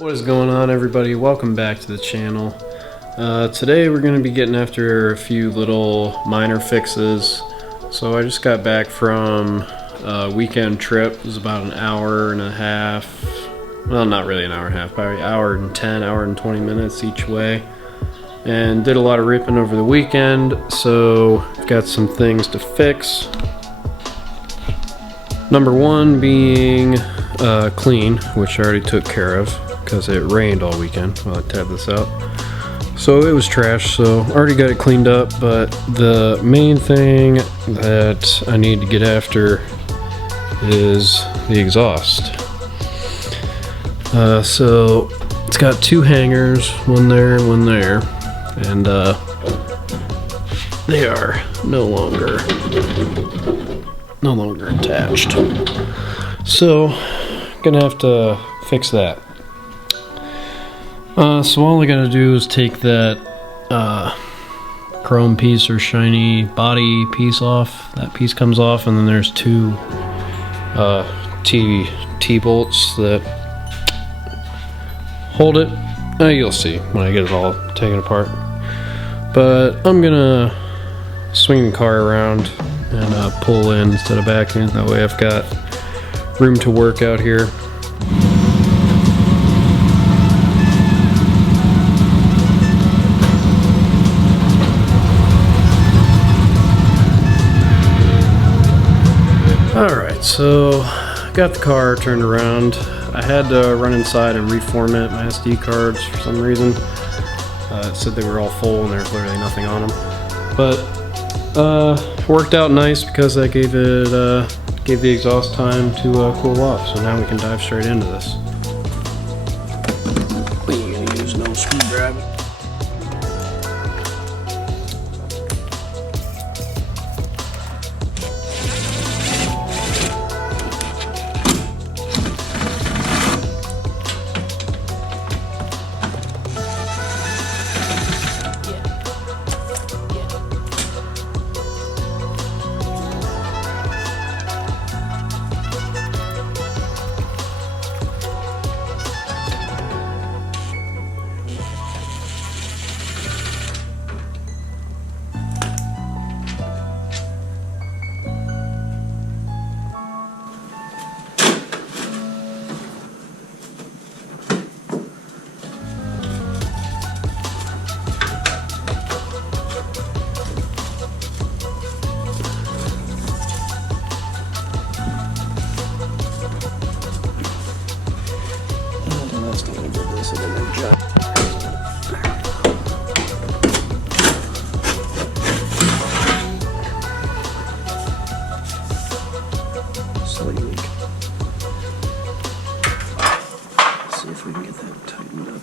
What is going on, everybody? Welcome back to the channel. Today we're going to be getting after a few little minor fixes. So I just got back from a weekend trip. It was about an hour and a half. Well, not really an hour and a half, probably hour and 10, hour and 20 minutes each way. And did a lot of ripping over the weekend, so I've got some things to fix. Number one being clean, which I already took care of because it rained all weekend while I tabbed this out. So it was trash, so already got it cleaned up, but the main thing that I need to get after is the exhaust. So it's got two hangers, one there and one there, and they are no longer attached. So gonna have to fix that. So all I gotta do is take that chrome piece or shiny body piece off. That piece comes off, and then there's two T-bolts that hold it. You'll see when I get it all taken apart. But I'm gonna swing the car around and pull in instead of back in. That way I've got room to work out here. Alright, so got the car turned around. I had to run inside and reformat my SD cards for some reason. It said they were all full and there's literally nothing on them. But worked out nice because that gave the exhaust time to cool off. So now we can dive straight into this. We're gonna use no screwdriver. See if we can get that tightened up.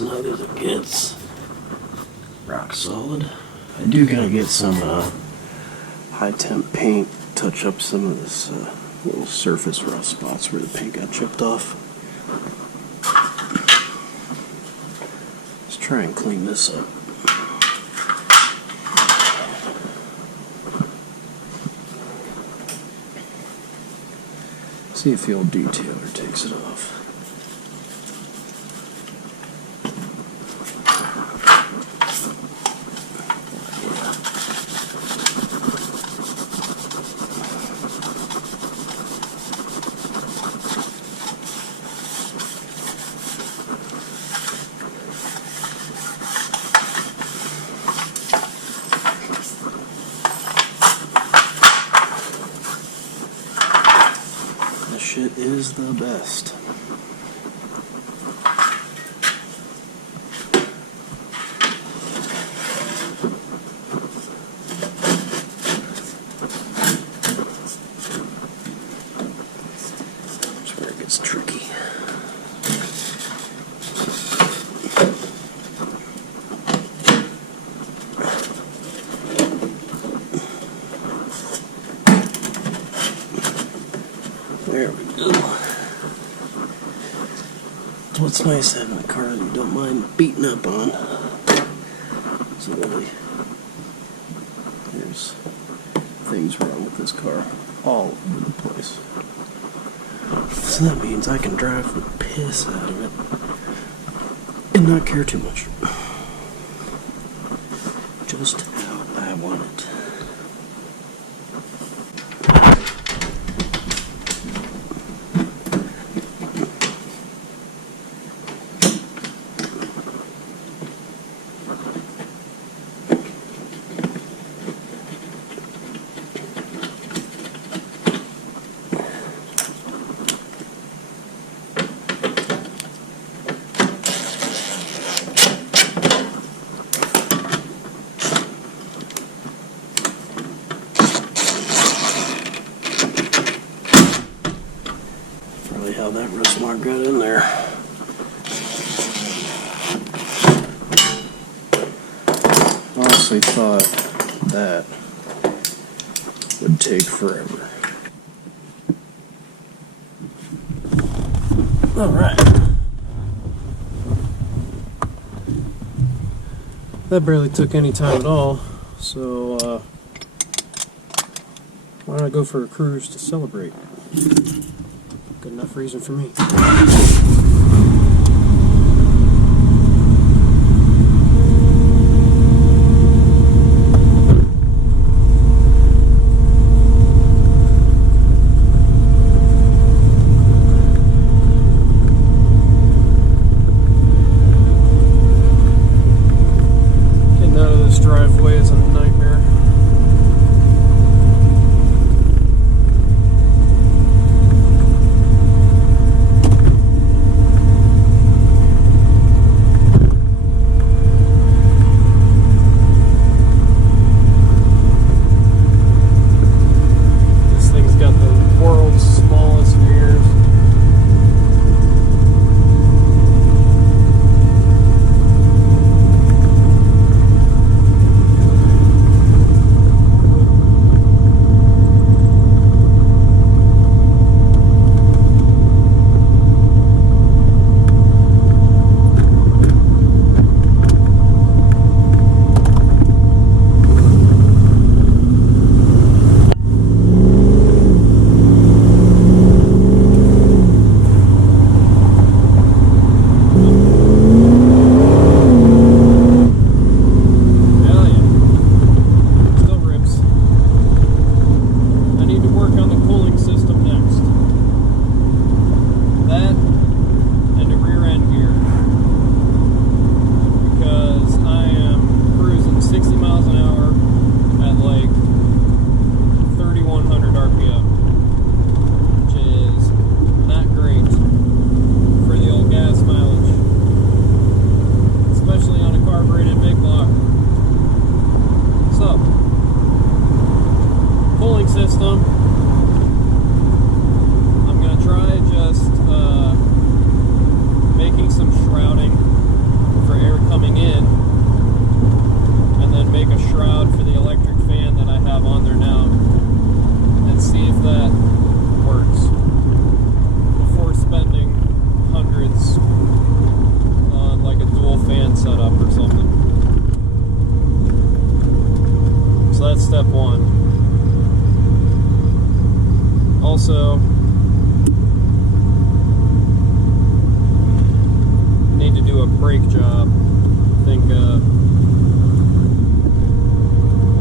snug as it gets. Rock solid. I do gotta get some high temp paint, touch up some of this little surface rust spots where the paint got chipped off. Let's try and clean this up. See if the old detailer takes it off. Shit is the best. That's where it gets tricky. There we go. That's what's nice having a car that you don't mind beating up on. So really, there's things wrong with this car all over the place. So that means I can drive the piss out of it and not care too much. Just how I want it. How that rust mark got in there. Honestly thought that would take forever. Alright. That barely took any time at all, so why don't I go for a cruise to celebrate? Good enough reason for me. Getting out of this driveway is a nightmare. Also, need to do a brake job. I think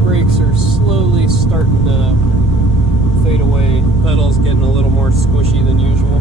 brakes are slowly starting to fade away. Pedal's getting a little more squishy than usual.